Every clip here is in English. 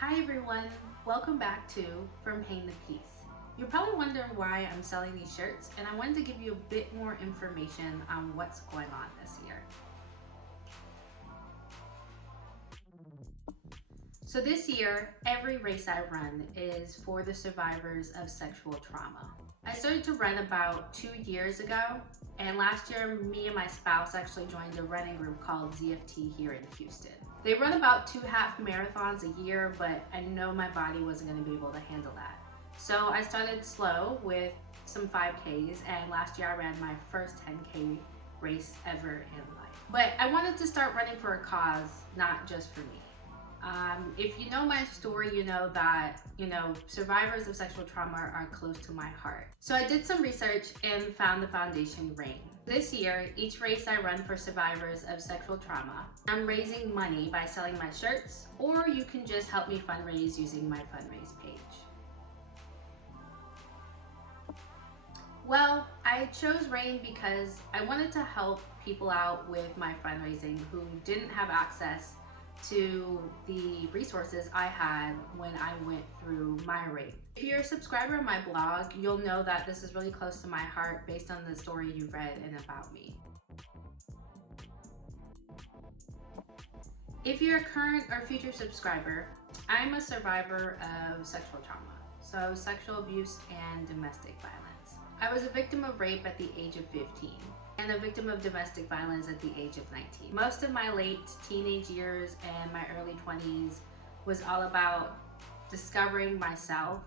Hi everyone, welcome back to From Pain to Peace. You're probably wondering why I'm selling these shirts, and I wanted to give you a bit more information on what's going on this year. So this year, every race I run is for the survivors of sexual trauma. I started to run about 2 years ago, and last year me and my spouse actually joined a running group called ZFT here in Houston. They run about 2 half marathons a year, but I know my body wasn't going to be able to handle that. So I started slow with some 5Ks, and last year I ran my first 10K race ever in life. But I wanted to start running for a cause, not just for me. If you know my story, you know that, survivors of sexual trauma are close to my heart. So I did some research and found the foundation RAINN. This year, each race I run for survivors of sexual trauma, I'm raising money by selling my shirts, or you can just help me fundraise using my fundraise page. Well, I chose RAINN because I wanted to help people out with my fundraising who didn't have access to the resources I had when I went through my race. If you're a subscriber of my blog, you'll know that this is really close to my heart based on the story you read and about me. If you're a current or future subscriber, I'm a survivor of sexual trauma, so sexual abuse and domestic violence. I was a victim of rape at the age of 15 and a victim of domestic violence at the age of 19. Most of my late teenage years and my early 20s was all about discovering myself,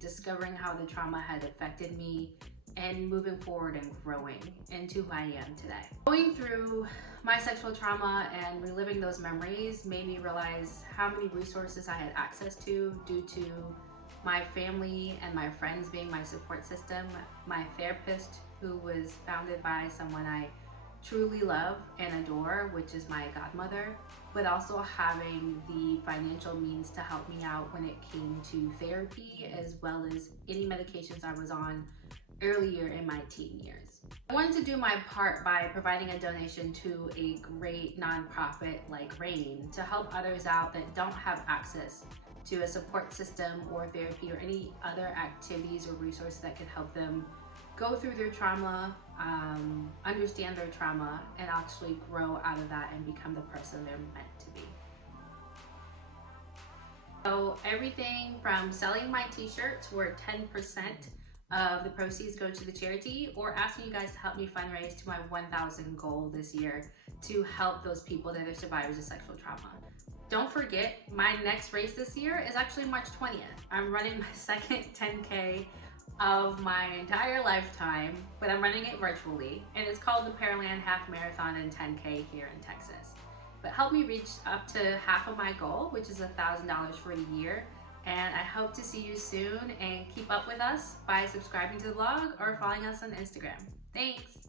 discovering how the trauma had affected me, and moving forward and growing into who I am today. Going through my sexual trauma and reliving those memories made me realize how many resources I had access to due to my family and my friends being my support system, my therapist who was founded by someone I truly love and adore, which is my godmother, but also having the financial means to help me out when it came to therapy, as well as any medications I was on earlier in my teen years. I wanted to do my part by providing a donation to a great nonprofit like RAINN to help others out that don't have access to a support system or therapy or any other activities or resources that could help them go through their trauma, understand their trauma, and actually grow out of that and become the person they're meant to be. So everything from selling my t-shirts where 10% of the proceeds go to the charity, or asking you guys to help me fundraise to my 1,000 goal this year to help those people that are survivors of sexual trauma. Don't forget, my next race this year is actually March 20th. I'm running my second 10K of my entire lifetime, but I'm running it virtually, and it's called the Pearland Half Marathon and 10K here in Texas. But help me reach up to half of my goal, which is $1,000 for the year, and I hope to see you soon, and keep up with us by subscribing to the blog or following us on Instagram. Thanks!